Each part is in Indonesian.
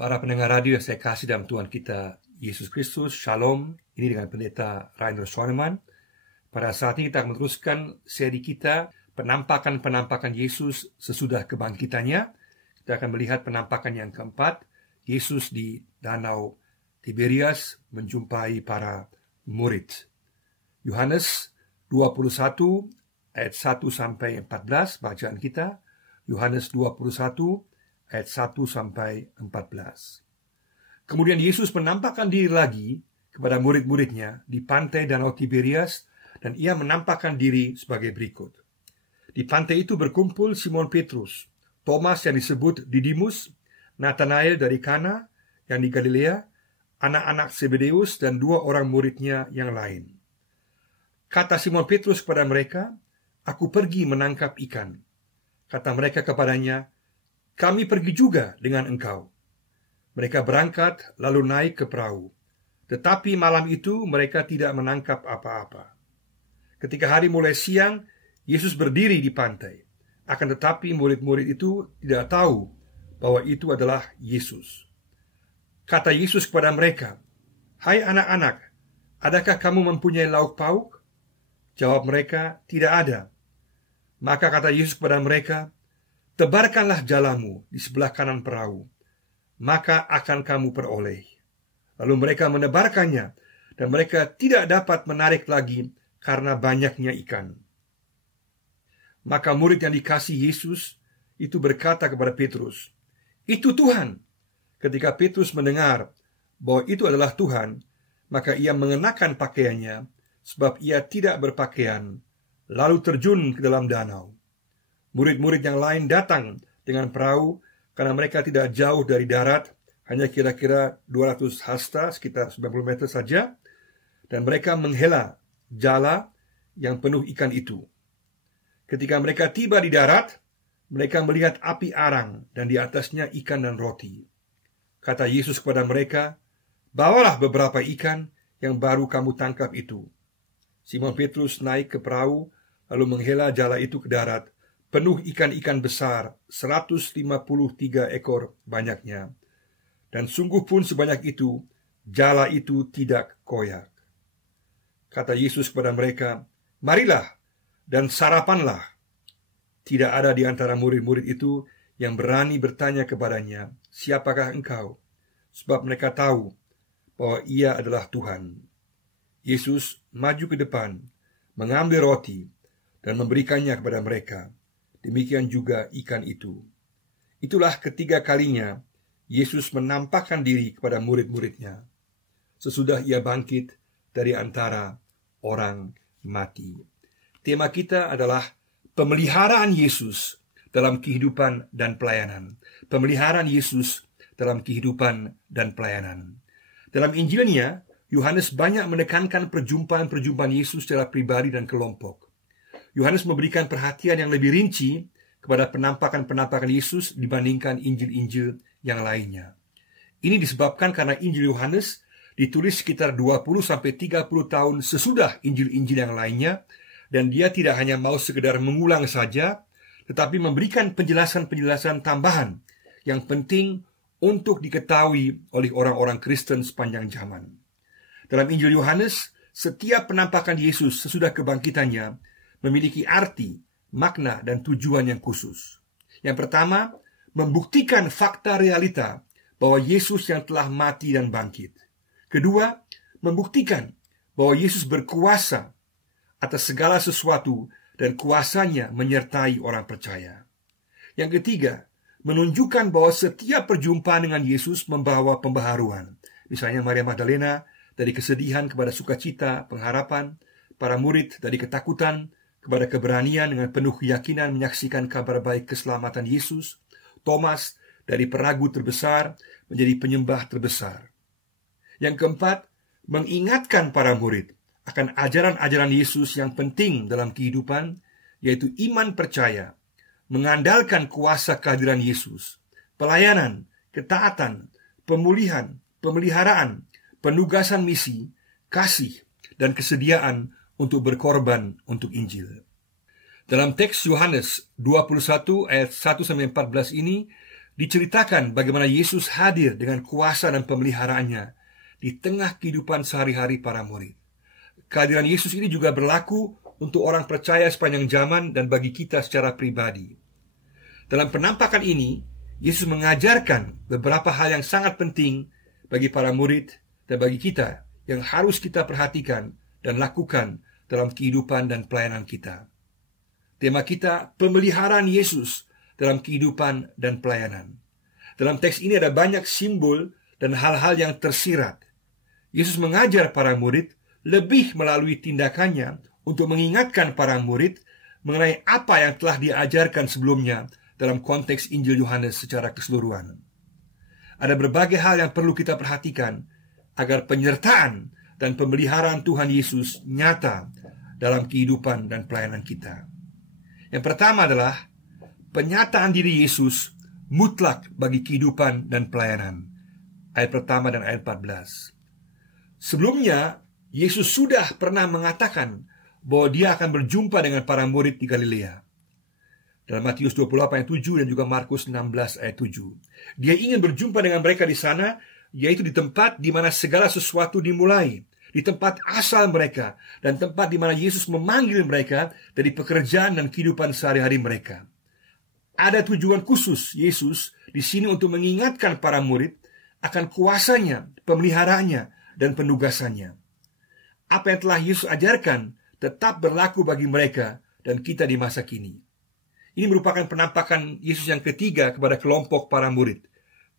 Para pendengar radio yang saya kasih dalam Tuhan kita Yesus Kristus, Shalom. Ini dengan Pendeta Rainer Schoenemann. Pada saat ini kita akan meneruskan seri kita penampakan-penampakan Yesus sesudah kebangkitannya. Kita akan melihat penampakan yang keempat, Yesus di Danau Tiberias menjumpai para murid. Yohanes 21 ayat 1 sampai 14 bacaan kita. Yohanes 21 ayat 1 sampai 14. Kemudian Yesus menampakkan diri lagi kepada murid-muridnya di pantai Danau Tiberias, dan ia menampakkan diri sebagai berikut. Di pantai itu berkumpul Simon Petrus, Thomas yang disebut Didimus, Nathanael dari Kana yang di Galilea, anak-anak Zebedeus, dan dua orang muridnya yang lain. Kata Simon Petrus kepada mereka, "Aku pergi menangkap ikan." Kata mereka kepadanya, "Kami pergi juga dengan engkau." Mereka berangkat lalu naik ke perahu. Tetapi malam itu mereka tidak menangkap apa-apa. Ketika hari mulai siang, Yesus berdiri di pantai. Akan tetapi murid-murid itu tidak tahu bahwa itu adalah Yesus. Kata Yesus kepada mereka, "Hai anak-anak, adakah kamu mempunyai lauk pauk?" Jawab mereka, "Tidak ada." Maka kata Yesus kepada mereka, "Tebarkanlah jalamu di sebelah kanan perahu, maka akan kamu peroleh." Lalu mereka menebarkannya, dan mereka tidak dapat menarik lagi karena banyaknya ikan. Maka murid yang dikasihi Yesus itu berkata kepada Petrus, "Itu Tuhan." Ketika Petrus mendengar bahwa itu adalah Tuhan, maka ia mengenakan pakaiannya, sebab ia tidak berpakaian, lalu terjun ke dalam danau. Murid-murid yang lain datang dengan perahu karena mereka tidak jauh dari darat, hanya kira-kira 200 hasta, sekitar 90 meter saja, dan mereka menghela jala yang penuh ikan itu. Ketika mereka tiba di darat, mereka melihat api arang dan di atasnya ikan dan roti. Kata Yesus kepada mereka, "Bawalah beberapa ikan yang baru kamu tangkap itu." Simon Petrus naik ke perahu, lalu menghela jala itu ke darat, penuh ikan-ikan besar, 153 ekor banyaknya. Dan sungguh pun sebanyak itu, jala itu tidak koyak. Kata Yesus kepada mereka, "Marilah dan sarapanlah." Tidak ada di antara murid-murid itu yang berani bertanya kepadanya, "Siapakah engkau?" Sebab mereka tahu bahwa ia adalah Tuhan. Yesus maju ke depan, mengambil roti, dan memberikannya kepada mereka. Demikian juga ikan itu. Itulah ketiga kalinya Yesus menampakkan diri kepada murid-muridnya sesudah ia bangkit dari antara orang mati. Tema kita adalah pemeliharaan Yesus dalam kehidupan dan pelayanan. Pemeliharaan Yesus dalam kehidupan dan pelayanan. Dalam Injilnya, Yohanes banyak menekankan perjumpaan-perjumpaan Yesus secara pribadi dan kelompok. Yohanes memberikan perhatian yang lebih rinci kepada penampakan-penampakan Yesus dibandingkan Injil-Injil yang lainnya. Ini disebabkan karena Injil Yohanes ditulis sekitar 20-30 tahun sesudah Injil-Injil yang lainnya, dan dia tidak hanya mau sekedar mengulang saja, tetapi memberikan penjelasan-penjelasan tambahan yang penting untuk diketahui oleh orang-orang Kristen sepanjang zaman. Dalam Injil Yohanes, setiap penampakan Yesus sesudah kebangkitannya memiliki arti, makna, dan tujuan yang khusus. Yang pertama, membuktikan fakta realita bahwa Yesus yang telah mati dan bangkit. Kedua, membuktikan bahwa Yesus berkuasa atas segala sesuatu dan kuasanya menyertai orang percaya. Yang ketiga, menunjukkan bahwa setiap perjumpaan dengan Yesus membawa pembaharuan. Misalnya Maria Magdalena dari kesedihan kepada sukacita, pengharapan, para murid dari ketakutan kepada keberanian dengan penuh keyakinan menyaksikan kabar baik keselamatan Yesus, Thomas dari peragu terbesar menjadi penyembah terbesar. Yang keempat, mengingatkan para murid akan ajaran-ajaran Yesus yang penting dalam kehidupan, yaitu iman percaya, mengandalkan kuasa kehadiran Yesus, pelayanan, ketaatan, pemulihan, pemeliharaan, penugasan misi, kasih, dan kesediaan untuk berkorban untuk Injil. Dalam teks Yohanes 21 ayat 1-14 ini, Diceritakan bagaimana Yesus hadir dengan kuasa dan pemeliharaannya di tengah kehidupan sehari-hari para murid. Kehadiran Yesus ini juga berlaku untuk orang percaya sepanjang zaman dan bagi kita secara pribadi. Dalam penampakan ini, Yesus mengajarkan beberapa hal yang sangat penting bagi para murid dan bagi kita yang harus kita perhatikan dan lakukan dalam kehidupan dan pelayanan kita. Tema kita, pemeliharaan Yesus dalam kehidupan dan pelayanan. Dalam teks ini ada banyak simbol dan hal-hal yang tersirat. Yesus mengajar para murid lebih melalui tindakannya untuk mengingatkan para murid mengenai apa yang telah diajarkan sebelumnya dalam konteks Injil Yohanes secara keseluruhan. Ada berbagai hal yang perlu kita perhatikan agar penyertaan dan pemeliharaan Tuhan Yesus nyata dalam kehidupan dan pelayanan kita. Yang pertama adalah penyataan diri Yesus mutlak bagi kehidupan dan pelayanan. Ayat pertama dan ayat 14. Sebelumnya, Yesus sudah pernah mengatakan bahwa dia akan berjumpa dengan para murid di Galilea. Dalam Matius 28 ayat 7 dan juga Markus 16 ayat 7. Dia ingin berjumpa dengan mereka di sana, yaitu di tempat di mana segala sesuatu dimulai, di tempat asal mereka, dan tempat di mana Yesus memanggil mereka dari pekerjaan dan kehidupan sehari-hari mereka. Ada tujuan khusus Yesus di sini untuk mengingatkan para murid akan kuasanya, pemeliharaannya, dan penugasannya. Apa yang telah Yesus ajarkan tetap berlaku bagi mereka dan kita di masa kini. Ini merupakan penampakan Yesus yang ketiga kepada kelompok para murid.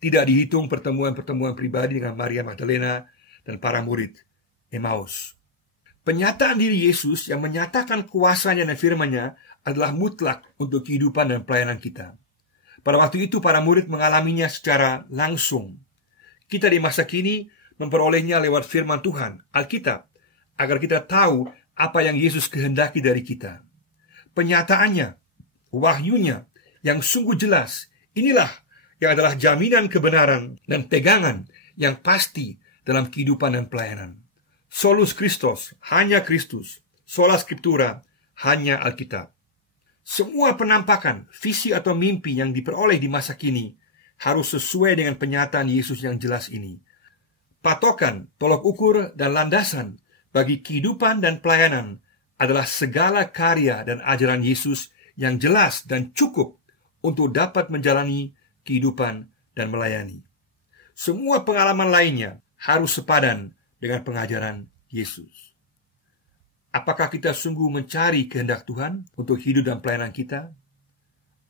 Tidak dihitung pertemuan-pertemuan pribadi dengan Maria Magdalena dan para murid Emmaus. Penyataan diri Yesus yang menyatakan kuasanya dan firman-Nya adalah mutlak untuk kehidupan dan pelayanan kita. Pada waktu itu para murid mengalaminya secara langsung. Kita di masa kini memperolehnya lewat firman Tuhan, Alkitab, agar kita tahu apa yang Yesus kehendaki dari kita. Penyataannya, wahyunya yang sungguh jelas, inilah yang adalah jaminan kebenaran dan pegangan yang pasti dalam kehidupan dan pelayanan. Solus Christus, hanya Kristus. Sola Scriptura, hanya Alkitab. Semua penampakan, visi atau mimpi yang diperoleh di masa kini harus sesuai dengan penyataan Yesus yang jelas ini. Patokan, tolok ukur, dan landasan bagi kehidupan dan pelayanan adalah segala karya dan ajaran Yesus yang jelas dan cukup untuk dapat menjalani kehidupan dan melayani. Semua pengalaman lainnya harus sepadan dengan pengajaran Yesus. Apakah kita sungguh mencari kehendak Tuhan untuk hidup dan pelayanan kita?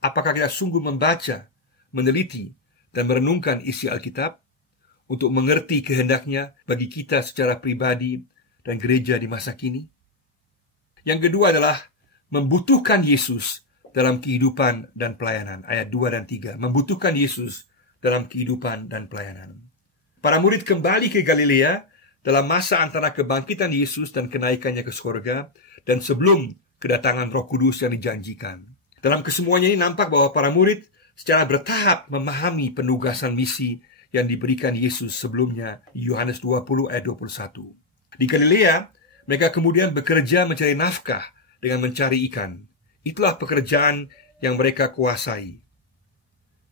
Apakah kita sungguh membaca, meneliti, dan merenungkan isi Alkitab untuk mengerti kehendaknya bagi kita secara pribadi dan gereja di masa kini? Yang kedua adalah membutuhkan Yesus dalam kehidupan dan pelayanan. Ayat 2 dan 3. Membutuhkan Yesus dalam kehidupan dan pelayanan. Para murid kembali ke Galilea dalam masa antara kebangkitan Yesus dan kenaikannya ke surga, dan sebelum kedatangan Roh Kudus yang dijanjikan. Dalam kesemuanya ini nampak bahwa para murid secara bertahap memahami penugasan misi yang diberikan Yesus sebelumnya di Yohanes 20 ayat 21. Di Galilea, mereka kemudian bekerja mencari nafkah dengan mencari ikan. Itulah pekerjaan yang mereka kuasai.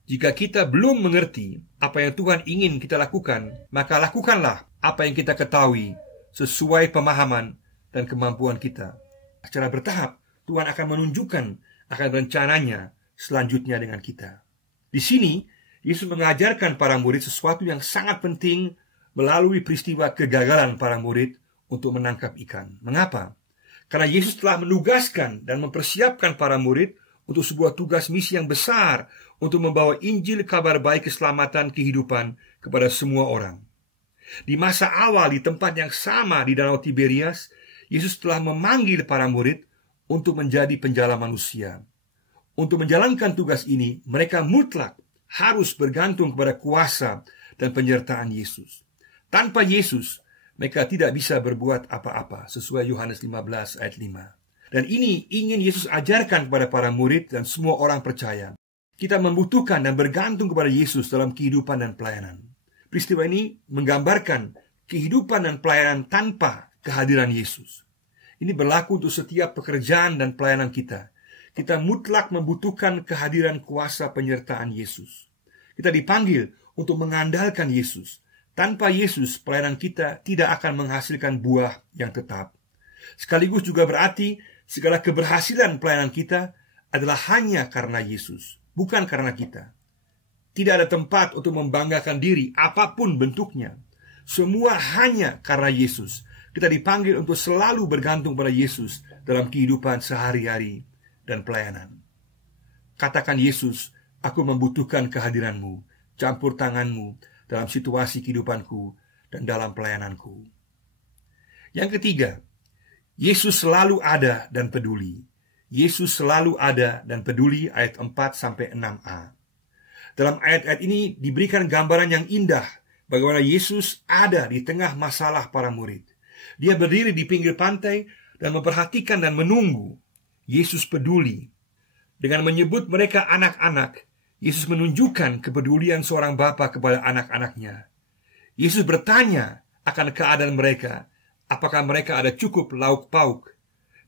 Jika kita belum mengerti apa yang Tuhan ingin kita lakukan, maka lakukanlah apa yang kita ketahui sesuai pemahaman dan kemampuan kita. Secara bertahap, Tuhan akan menunjukkan akan rencananya selanjutnya dengan kita. Di sini, Yesus mengajarkan para murid sesuatu yang sangat penting melalui peristiwa kegagalan para murid untuk menangkap ikan. Mengapa? Karena Yesus telah menugaskan dan mempersiapkan para murid untuk sebuah tugas misi yang besar untuk membawa Injil kabar baik keselamatan kehidupan kepada semua orang. Di masa awal di tempat yang sama di Danau Tiberias, Yesus telah memanggil para murid untuk menjadi penjala manusia. Untuk menjalankan tugas ini, mereka mutlak harus bergantung kepada kuasa dan penyertaan Yesus. Tanpa Yesus, mereka tidak bisa berbuat apa-apa, sesuai Yohanes 15 ayat 5. Dan ini ingin Yesus ajarkan kepada para murid dan semua orang percaya. Kita membutuhkan dan bergantung kepada Yesus dalam kehidupan dan pelayanan. Peristiwa ini menggambarkan kehidupan dan pelayanan tanpa kehadiran Yesus. Ini berlaku untuk setiap pekerjaan dan pelayanan kita. Kita mutlak membutuhkan kehadiran kuasa penyertaan Yesus. Kita dipanggil untuk mengandalkan Yesus. Tanpa Yesus, pelayanan kita tidak akan menghasilkan buah yang tetap. Sekaligus juga berarti segala keberhasilan pelayanan kita adalah hanya karena Yesus, bukan karena kita. Tidak ada tempat untuk membanggakan diri apapun bentuknya. Semua hanya karena Yesus. Kita dipanggil untuk selalu bergantung pada Yesus dalam kehidupan sehari-hari dan pelayanan. Katakan, Yesus, aku membutuhkan kehadiran-Mu, campur tangan-Mu dalam situasi kehidupanku dan dalam pelayananku. Yang ketiga, Yesus selalu ada dan peduli. Yesus selalu ada dan peduli, ayat 4-6a. Dalam ayat-ayat ini diberikan gambaran yang indah bagaimana Yesus ada di tengah masalah para murid. Dia berdiri di pinggir pantai dan memperhatikan dan menunggu. Yesus peduli. Dengan menyebut mereka anak-anak, Yesus menunjukkan kepedulian seorang bapa kepada anak-anaknya. Yesus bertanya akan keadaan mereka, apakah mereka ada cukup lauk pauk.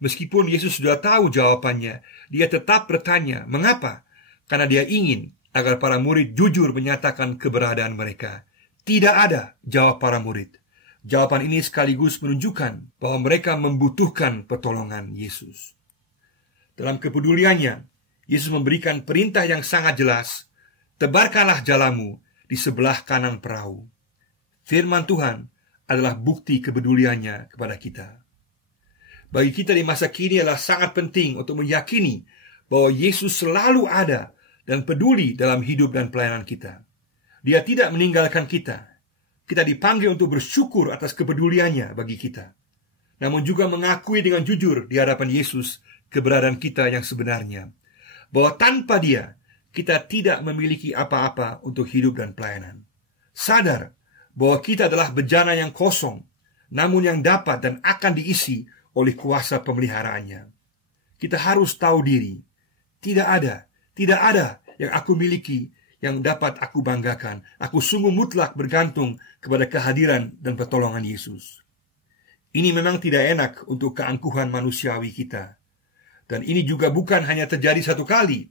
Meskipun Yesus sudah tahu jawabannya, dia tetap bertanya. Mengapa? Karena dia ingin agar para murid jujur menyatakan keberadaan mereka. Tidak ada, jawab para murid. Jawaban ini sekaligus menunjukkan bahwa mereka membutuhkan pertolongan Yesus. Dalam kepeduliannya, Yesus memberikan perintah yang sangat jelas. Tebarkanlah jalamu di sebelah kanan perahu. Firman Tuhan adalah bukti kepeduliannya kepada kita. Bagi kita di masa kini adalah sangat penting untuk meyakini bahwa Yesus selalu ada dan peduli dalam hidup dan pelayanan kita. Dia tidak meninggalkan kita. Kita dipanggil untuk bersyukur atas kepeduliannya bagi kita, namun juga mengakui dengan jujur di hadapan Yesus keberadaan kita yang sebenarnya, bahwa tanpa Dia kita tidak memiliki apa-apa untuk hidup dan pelayanan. Sadar bahwa kita adalah bejana yang kosong, namun yang dapat dan akan diisi oleh kuasa pemeliharaannya. Kita harus tahu diri, tidak ada yang aku miliki yang dapat aku banggakan. Aku sungguh mutlak bergantung kepada kehadiran dan pertolongan Yesus. Ini memang tidak enak untuk keangkuhan manusiawi kita. Dan ini juga bukan hanya terjadi satu kali,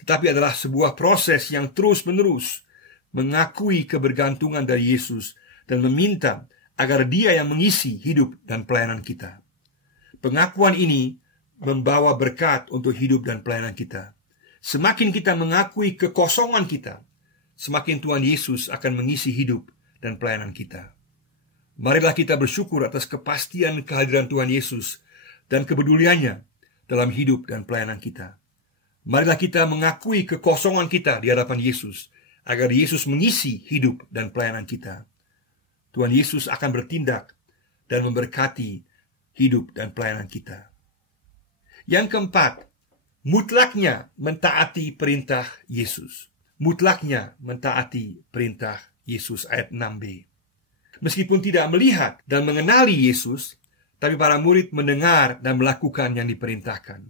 tetapi adalah sebuah proses yang terus-menerus mengakui kebergantungan dari Yesus dan meminta agar Dia yang mengisi hidup dan pelayanan kita. Pengakuan ini membawa berkat untuk hidup dan pelayanan kita. Semakin kita mengakui kekosongan kita, semakin Tuhan Yesus akan mengisi hidup dan pelayanan kita. Marilah kita bersyukur atas kepastian kehadiran Tuhan Yesus dan kepeduliannya dalam hidup dan pelayanan kita. Marilah kita mengakui kekosongan kita di hadapan Yesus, agar Yesus mengisi hidup dan pelayanan kita. Tuhan Yesus akan bertindak dan memberkati hidup dan pelayanan kita. Yang keempat, mutlaknya mentaati perintah Yesus. Mutlaknya mentaati perintah Yesus, ayat 6b. Meskipun tidak melihat dan mengenali Yesus, tapi para murid mendengar dan melakukan yang diperintahkan.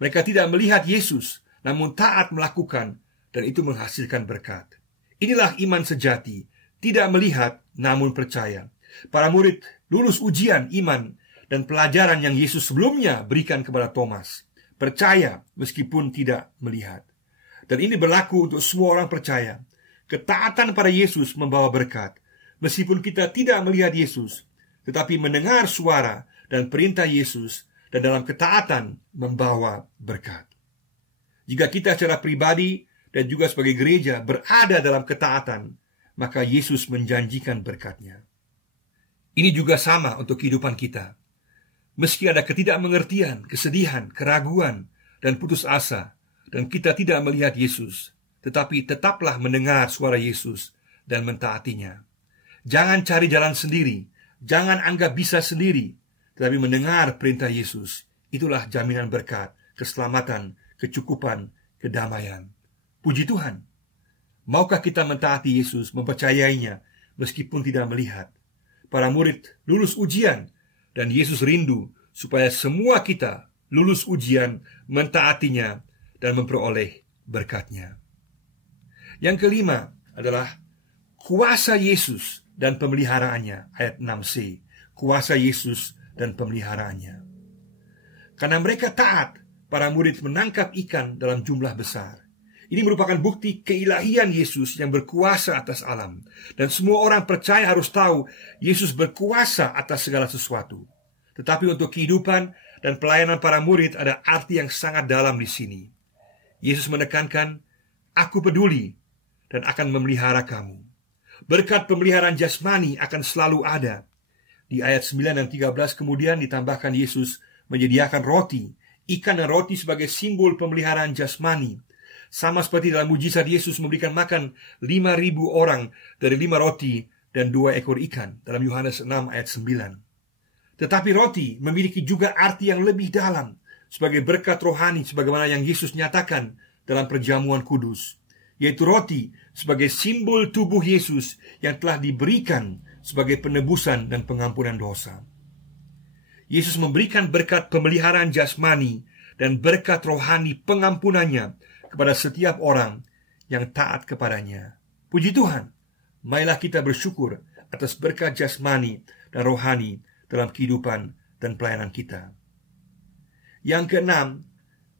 Mereka tidak melihat Yesus, namun taat melakukan, dan itu menghasilkan berkat. Inilah iman sejati, tidak melihat namun percaya. Para murid lulus ujian iman dan pelajaran yang Yesus sebelumnya berikan kepada Thomas. Percaya meskipun tidak melihat. Dan ini berlaku untuk semua orang percaya. Ketaatan pada Yesus membawa berkat. Meskipun kita tidak melihat Yesus, tetapi mendengar suara dan perintah Yesus, dan dalam ketaatan membawa berkat. Jika kita secara pribadi dan juga sebagai gereja berada dalam ketaatan, maka Yesus menjanjikan berkat-Nya. Ini juga sama untuk kehidupan kita. Meski ada ketidakmengertian, kesedihan, keraguan, dan putus asa, dan kita tidak melihat Yesus, tetapi tetaplah mendengar suara Yesus dan mentaatinya. Jangan cari jalan sendiri, jangan anggap bisa sendiri, tetapi mendengar perintah Yesus. Itulah jaminan berkat, keselamatan, kecukupan, kedamaian. Puji Tuhan. Maukah kita mentaati Yesus, mempercayainya, meskipun tidak melihat? Para murid lulus ujian, dan Yesus rindu supaya semua kita lulus ujian, mentaatinya, dan memperoleh berkat-Nya. Yang kelima adalah kuasa Yesus dan pemeliharaannya, ayat 6c. Kuasa Yesus dan pemeliharaannya. Karena mereka taat, para murid menangkap ikan dalam jumlah besar. Ini merupakan bukti keilahian Yesus yang berkuasa atas alam. Dan semua orang percaya harus tahu Yesus berkuasa atas segala sesuatu. Tetapi untuk kehidupan dan pelayanan para murid ada arti yang sangat dalam di sini. Yesus menekankan, "Aku peduli dan akan memelihara kamu." Berkat pemeliharaan jasmani akan selalu ada. Di ayat 9 dan 13 kemudian ditambahkan Yesus menyediakan roti, ikan dan roti sebagai simbol pemeliharaan jasmani. Sama seperti dalam mujizat Yesus memberikan makan 5.000 orang dari 5 roti dan 2 ekor ikan dalam Yohanes 6 ayat 9. Tetapi roti memiliki juga arti yang lebih dalam sebagai berkat rohani sebagaimana yang Yesus nyatakan dalam perjamuan kudus, yaitu roti sebagai simbol tubuh Yesus yang telah diberikan sebagai penebusan dan pengampunan dosa. Yesus memberikan berkat pemeliharaan jasmani dan berkat rohani pengampunannya kepada setiap orang yang taat kepadanya. Puji Tuhan, marilah kita bersyukur atas berkat jasmani dan rohani dalam kehidupan dan pelayanan kita. Yang keenam,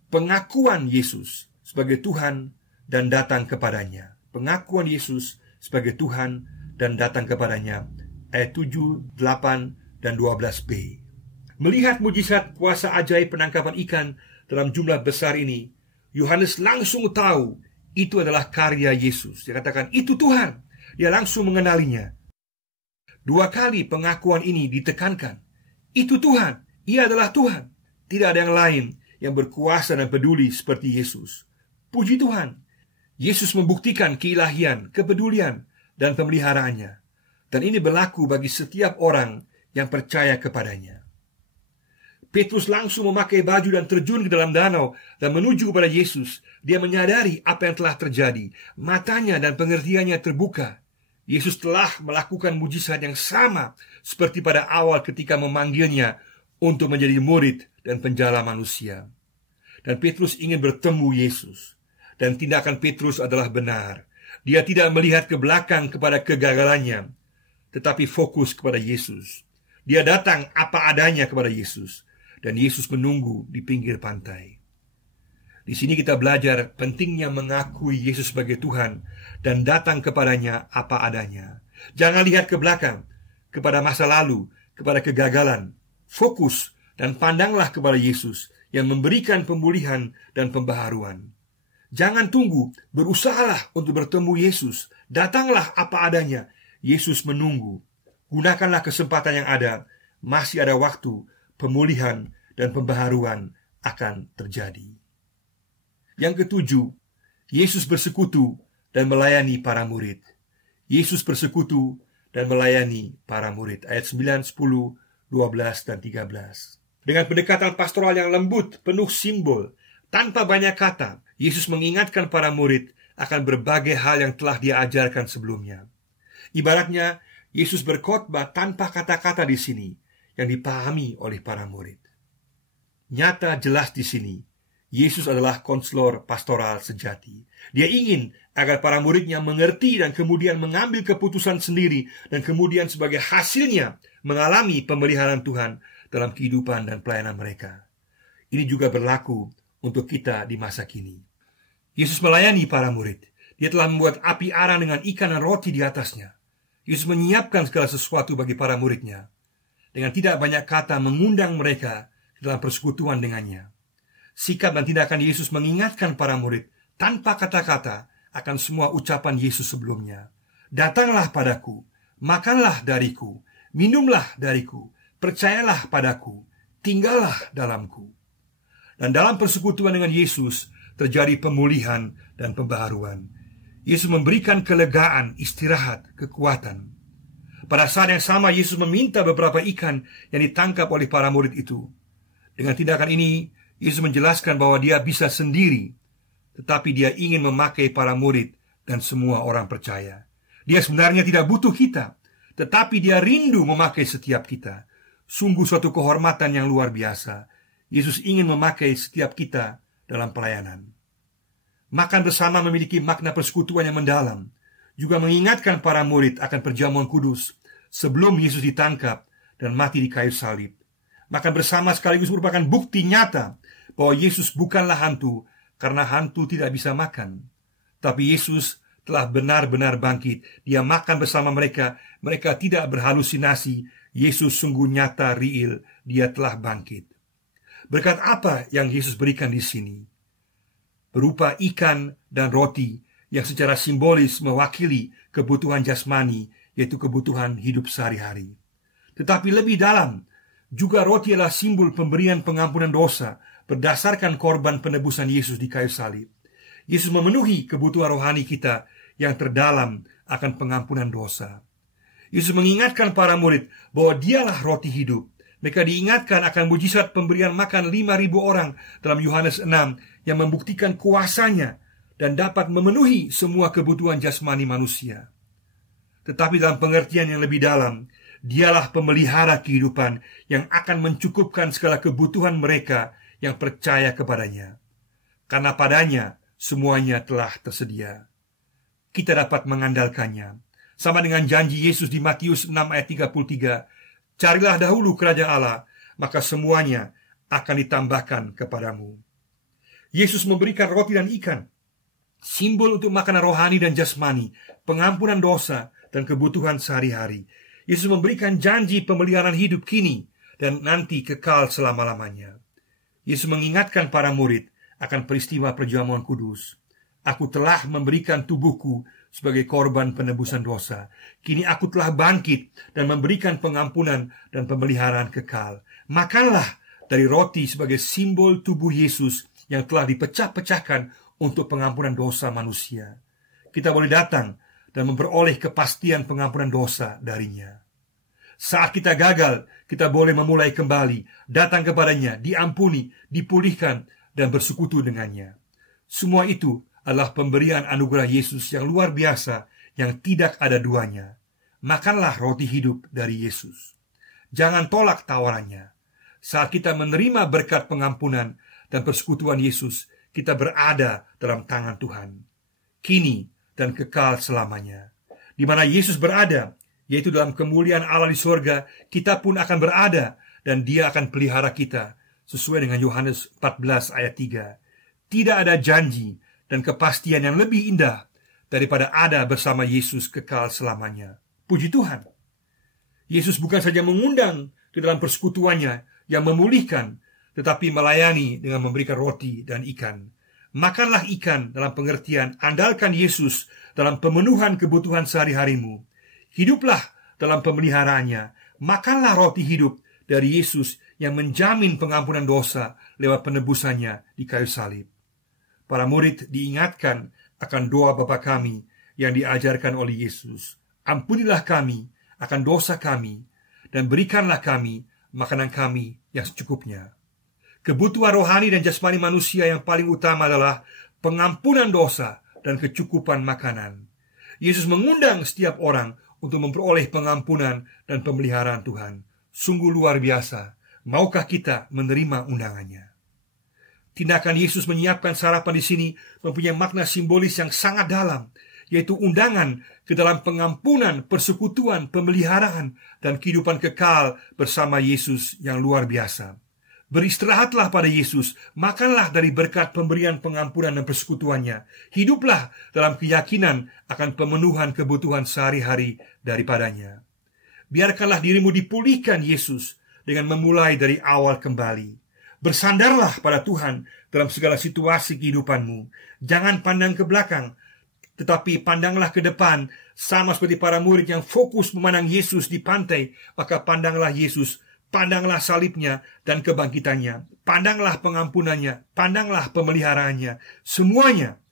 pengakuan Yesus sebagai Tuhan dan datang kepadanya. Pengakuan Yesus sebagai Tuhan dan datang kepadanya. Ayat 7, 8, dan 12b. Melihat mujizat kuasa ajaib penangkapan ikan dalam jumlah besar ini, Yohanes langsung tahu itu adalah karya Yesus. Dia katakan, "Itu Tuhan." Dia langsung mengenalinya. 2 kali pengakuan ini ditekankan. Itu Tuhan. Ia adalah Tuhan. Tidak ada yang lain yang berkuasa dan peduli seperti Yesus. Puji Tuhan. Yesus membuktikan keilahian, kepedulian, dan pemeliharaannya. Dan ini berlaku bagi setiap orang yang percaya kepadanya. Petrus langsung memakai baju dan terjun ke dalam danau dan menuju kepada Yesus. Dia menyadari apa yang telah terjadi. Matanya dan pengertiannya terbuka. Yesus telah melakukan mujizat yang sama seperti pada awal ketika memanggilnya untuk menjadi murid dan penjala manusia. Dan Petrus ingin bertemu Yesus. Dan tindakan Petrus adalah benar. Dia tidak melihat ke belakang kepada kegagalannya, tetapi fokus kepada Yesus. Dia datang apa adanya kepada Yesus. Dan Yesus menunggu di pinggir pantai. Di sini kita belajar pentingnya mengakui Yesus sebagai Tuhan dan datang kepadanya apa adanya. Jangan lihat ke belakang, kepada masa lalu, kepada kegagalan. Fokus dan pandanglah kepada Yesus yang memberikan pemulihan dan pembaharuan. Jangan tunggu, berusahalah untuk bertemu Yesus. Datanglah apa adanya. Yesus menunggu. Gunakanlah kesempatan yang ada. Masih ada waktu. Pemulihan dan pembaharuan akan terjadi. Yang ketujuh, Yesus bersekutu dan melayani para murid. Yesus bersekutu dan melayani para murid. Ayat 9, 10, 12, dan 13. Dengan pendekatan pastoral yang lembut, penuh simbol, tanpa banyak kata, Yesus mengingatkan para murid akan berbagai hal yang telah dia ajarkan sebelumnya. Ibaratnya, Yesus berkhotbah tanpa kata-kata di sini yang dipahami oleh para murid. Nyata jelas di sini, Yesus adalah konselor pastoral sejati. Dia ingin agar para muridnya mengerti dan kemudian mengambil keputusan sendiri dan kemudian sebagai hasilnya mengalami pemeliharaan Tuhan dalam kehidupan dan pelayanan mereka. Ini juga berlaku untuk kita di masa kini. Yesus melayani para murid. Dia telah membuat api arang dengan ikan dan roti di atasnya. Yesus menyiapkan segala sesuatu bagi para muridnya. Dengan tidak banyak kata mengundang mereka dalam persekutuan dengannya. Sikap dan tindakan Yesus mengingatkan para murid tanpa kata-kata akan semua ucapan Yesus sebelumnya. Datanglah padaku, makanlah dariku, minumlah dariku, percayalah padaku, tinggallah dalamku. Dan dalam persekutuan dengan Yesus terjadi pemulihan dan pembaharuan. Yesus memberikan kelegaan, istirahat, kekuatan. Pada saat yang sama Yesus meminta beberapa ikan yang ditangkap oleh para murid itu. Dengan tindakan ini Yesus menjelaskan bahwa dia bisa sendiri, tetapi dia ingin memakai para murid dan semua orang percaya. Dia sebenarnya tidak butuh kita, tetapi dia rindu memakai setiap kita. Sungguh suatu kehormatan yang luar biasa. Yesus ingin memakai setiap kita dalam pelayanan. Makan bersama memiliki makna persekutuan yang mendalam. Juga mengingatkan para murid akan perjamuan kudus sebelum Yesus ditangkap dan mati di kayu salib. Makan bersama sekaligus merupakan bukti nyata bahwa Yesus bukanlah hantu, karena hantu tidak bisa makan. Tapi Yesus telah benar-benar bangkit. Dia makan bersama mereka. Mereka tidak berhalusinasi. Yesus sungguh nyata, real. Dia telah bangkit. Berkat apa yang Yesus berikan di sini? Berupa ikan dan roti yang secara simbolis mewakili kebutuhan jasmani, yaitu kebutuhan hidup sehari-hari. Tetapi lebih dalam, juga roti adalah simbol pemberian pengampunan dosa berdasarkan korban penebusan Yesus di kayu salib. Yesus memenuhi kebutuhan rohani kita yang terdalam akan pengampunan dosa. Yesus mengingatkan para murid bahwa dialah roti hidup. Mereka diingatkan akan mujizat pemberian makan 5.000 orang dalam Yohanes 6 yang membuktikan kuasanya dan dapat memenuhi semua kebutuhan jasmani manusia. Tetapi dalam pengertian yang lebih dalam, dialah pemelihara kehidupan yang akan mencukupkan segala kebutuhan mereka yang percaya kepadanya. Karena padanya semuanya telah tersedia. Kita dapat mengandalkannya. Sama dengan janji Yesus di Matius 6 ayat 33, carilah dahulu kerajaan Allah, maka semuanya akan ditambahkan kepadamu. Yesus memberikan roti dan ikan, simbol untuk makanan rohani dan jasmani, pengampunan dosa, dan kebutuhan sehari-hari. Yesus memberikan janji pemeliharaan hidup kini dan nanti kekal selama-lamanya. Yesus mengingatkan para murid akan peristiwa perjamuan kudus. Aku telah memberikan tubuhku sebagai korban penebusan dosa. Kini aku telah bangkit dan memberikan pengampunan dan pemeliharaan kekal. Makanlah dari roti sebagai simbol tubuh Yesus yang telah dipecah-pecahkan untuk pengampunan dosa manusia. Kita boleh datang dan memperoleh kepastian pengampunan dosa darinya. Saat kita gagal, kita boleh memulai kembali, datang kepadanya, diampuni, dipulihkan, dan bersekutu dengannya. Semua itu adalah pemberian anugerah Yesus yang luar biasa, yang tidak ada duanya. Makanlah roti hidup dari Yesus. Jangan tolak tawarannya. Saat kita menerima berkat pengampunan dan persekutuan Yesus, kita berada dalam tangan Tuhan, kini dan kekal selamanya. Di mana Yesus berada, yaitu dalam kemuliaan Allah di surga, kita pun akan berada, dan Dia akan pelihara kita, sesuai dengan Yohanes 14 ayat 3. Tidak ada janji dan kepastian yang lebih indah daripada ada bersama Yesus kekal selamanya. Puji Tuhan. Yesus bukan saja mengundang ke dalam persekutuannya yang memulihkan, tetapi melayani dengan memberikan roti dan ikan. Makanlah ikan dalam pengertian andalkan Yesus dalam pemenuhan kebutuhan sehari-harimu. Hiduplah dalam pemeliharaannya. Makanlah roti hidup dari Yesus yang menjamin pengampunan dosa lewat penebusannya di kayu salib. Para murid diingatkan akan doa Bapa kami yang diajarkan oleh Yesus. Ampunilah kami akan dosa kami, dan berikanlah kami makanan kami yang secukupnya. Kebutuhan rohani dan jasmani manusia yang paling utama adalah pengampunan dosa dan kecukupan makanan. Yesus mengundang setiap orang untuk memperoleh pengampunan dan pemeliharaan Tuhan. Sungguh luar biasa. Maukah kita menerima undangannya? Tindakan Yesus menyiapkan sarapan di sini mempunyai makna simbolis yang sangat dalam, yaitu undangan ke dalam pengampunan, persekutuan, pemeliharaan, dan kehidupan kekal bersama Yesus yang luar biasa. Beristirahatlah pada Yesus, makanlah dari berkat pemberian pengampunan dan persekutuannya. Hiduplah dalam keyakinan akan pemenuhan kebutuhan sehari-hari daripadanya. Biarkanlah dirimu dipulihkan Yesus dengan memulai dari awal kembali. Bersandarlah pada Tuhan dalam segala situasi kehidupanmu. Jangan pandang ke belakang, tetapi pandanglah ke depan. Sama seperti para murid yang fokus memandang Yesus di pantai, maka pandanglah Yesus. Pandanglah salibnya dan kebangkitannya. Pandanglah pengampunannya. Pandanglah pemeliharaannya. Semuanya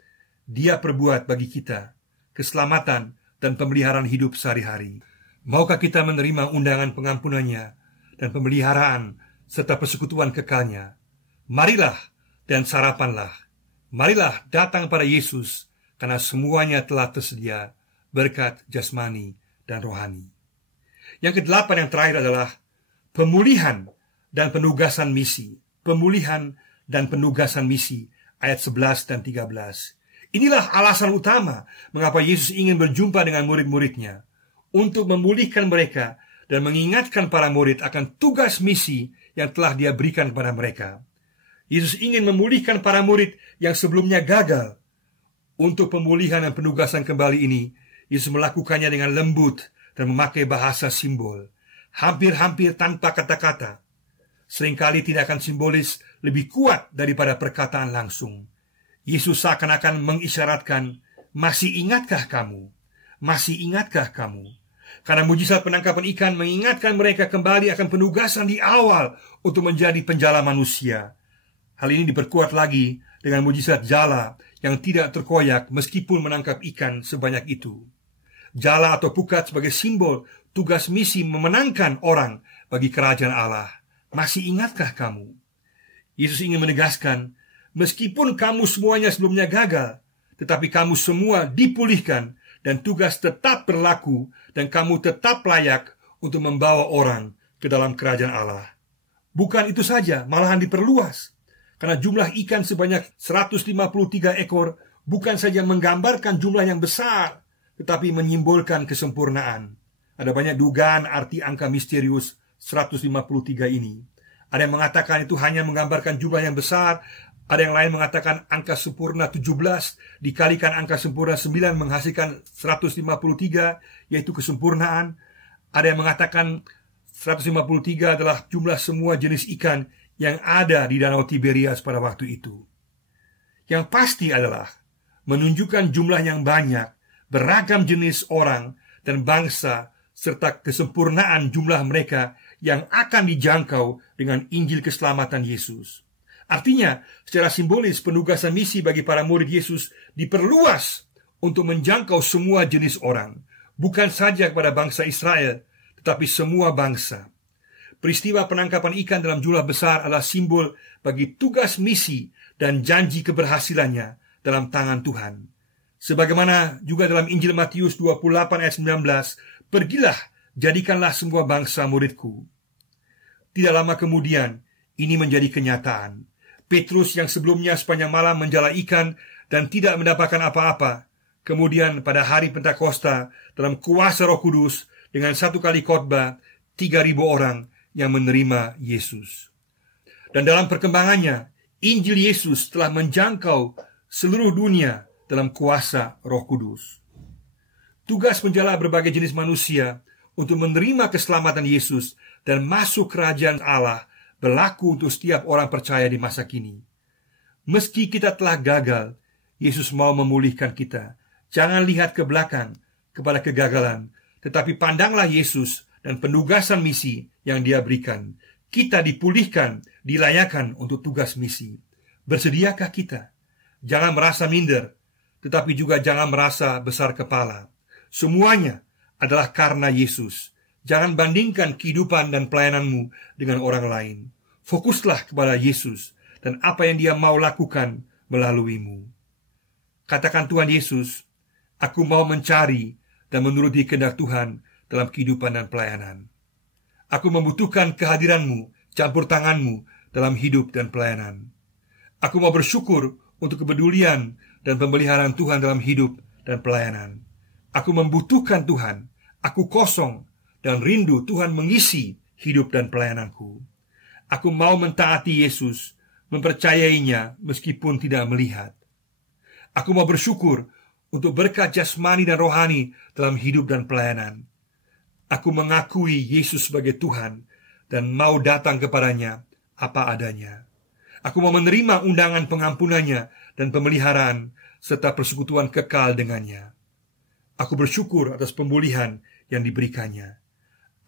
Dia perbuat bagi kita, keselamatan dan pemeliharaan hidup sehari-hari. Maukah kita menerima undangan pengampunannya dan pemeliharaan serta persekutuan kekalnya? Marilah dan sarapanlah. Marilah datang pada Yesus, karena semuanya telah tersedia berkat jasmani dan rohani. Yang ke-8 yang terakhir adalah pemulihan dan penugasan misi. Pemulihan dan penugasan misi, ayat 11 dan 13. Inilah alasan utama mengapa Yesus ingin berjumpa dengan murid-muridnya, untuk memulihkan mereka dan mengingatkan para murid akan tugas misi yang telah Dia berikan kepada mereka. Yesus ingin memulihkan para murid yang sebelumnya gagal Untuk pemulihan dan penugasan kembali ini, Yesus melakukannya dengan lembut dan memakai bahasa simbol, hampir-hampir tanpa kata-kata. Seringkali tindakan simbolis lebih kuat daripada perkataan langsung. Yesus seakan-akan mengisyaratkan, masih ingatkah kamu? Masih ingatkah kamu? Karena mujizat penangkapan ikan mengingatkan mereka kembali akan penugasan di awal untuk menjadi penjala manusia. Hal ini diperkuat lagi dengan mujizat jala yang tidak terkoyak meskipun menangkap ikan sebanyak itu. Jala atau pukat sebagai simbol tugas misi memenangkan orang bagi kerajaan Allah. Masih ingatkah kamu? Yesus ingin menegaskan, meskipun kamu semuanya sebelumnya gagal, tetapi kamu semua dipulihkan dan tugas tetap berlaku dan kamu tetap layak untuk membawa orang ke dalam kerajaan Allah. Bukan itu saja, malahan diperluas. Karena jumlah ikan sebanyak 153 ekor bukan saja menggambarkan jumlah yang besar, tetapi menyimbolkan kesempurnaan. Ada banyak dugaan arti angka misterius 153 ini. Ada yang mengatakan itu hanya menggambarkan jumlah yang besar. Ada yang lain mengatakan angka sempurna 17 dikalikan angka sempurna 9 menghasilkan 153, yaitu kesempurnaan. Ada yang mengatakan 153 adalah jumlah semua jenis ikan yang ada di Danau Tiberias pada waktu itu. Yang pasti adalah menunjukkan jumlah yang banyak, beragam jenis orang dan bangsa, serta kesempurnaan jumlah mereka yang akan dijangkau dengan Injil keselamatan Yesus. Artinya, secara simbolis penugasan misi bagi para murid Yesus diperluas untuk menjangkau semua jenis orang, bukan saja kepada bangsa Israel, tetapi semua bangsa. Peristiwa penangkapan ikan dalam jumlah besar adalah simbol bagi tugas misi dan janji keberhasilannya dalam tangan Tuhan. Sebagaimana juga dalam Injil Matius 28 ayat 19, pergilah, jadikanlah semua bangsa muridku. Tidak lama kemudian, ini menjadi kenyataan. Petrus yang sebelumnya sepanjang malam menjala ikan dan tidak mendapatkan apa-apa, kemudian pada hari Pentakosta dalam kuasa Roh Kudus dengan satu kali khotbah 3.000 orang yang menerima Yesus. Dan dalam perkembangannya, Injil Yesus telah menjangkau seluruh dunia dalam kuasa Roh Kudus. Tugas menjala berbagai jenis manusia untuk menerima keselamatan Yesus dan masuk kerajaan Allah berlaku untuk setiap orang percaya di masa kini. Meski kita telah gagal, Yesus mau memulihkan kita. Jangan lihat ke belakang kepada kegagalan, tetapi pandanglah Yesus dan penugasan misi yang Dia berikan. Kita dipulihkan, dilayakkan untuk tugas misi. Bersediakah kita? Jangan merasa minder, tetapi juga jangan merasa besar kepala. Semuanya adalah karena Yesus. Jangan bandingkan kehidupan dan pelayananmu dengan orang lain. Fokuslah kepada Yesus dan apa yang Dia mau lakukan melaluimu. Katakan, Tuhan Yesus, aku mau mencari dan menuruti kehendak Tuhan dalam kehidupan dan pelayanan. Aku membutuhkan kehadiran-Mu, campur tangan-Mu dalam hidup dan pelayanan. Aku mau bersyukur untuk kepedulian dan pemeliharaan Tuhan dalam hidup dan pelayanan. Aku membutuhkan Tuhan. Aku kosong dan rindu Tuhan mengisi hidup dan pelayananku. Aku mau mentaati Yesus, mempercayainya meskipun tidak melihat. Aku mau bersyukur untuk berkat jasmani dan rohani dalam hidup dan pelayanan. Aku mengakui Yesus sebagai Tuhan dan mau datang kepadanya apa adanya. Aku mau menerima undangan pengampunannya dan pemeliharaan serta persekutuan kekal dengannya. Aku bersyukur atas pemulihan yang diberikannya.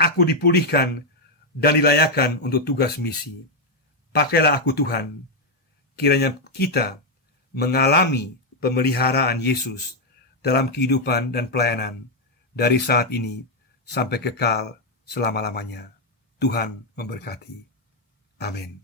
Aku dipulihkan dan dilayakkan untuk tugas misi. Pakailah aku Tuhan. Kiranya kita mengalami pemeliharaan Yesus dalam kehidupan dan pelayanan dari saat ini sampai kekal selama-lamanya. Tuhan memberkati. Amin.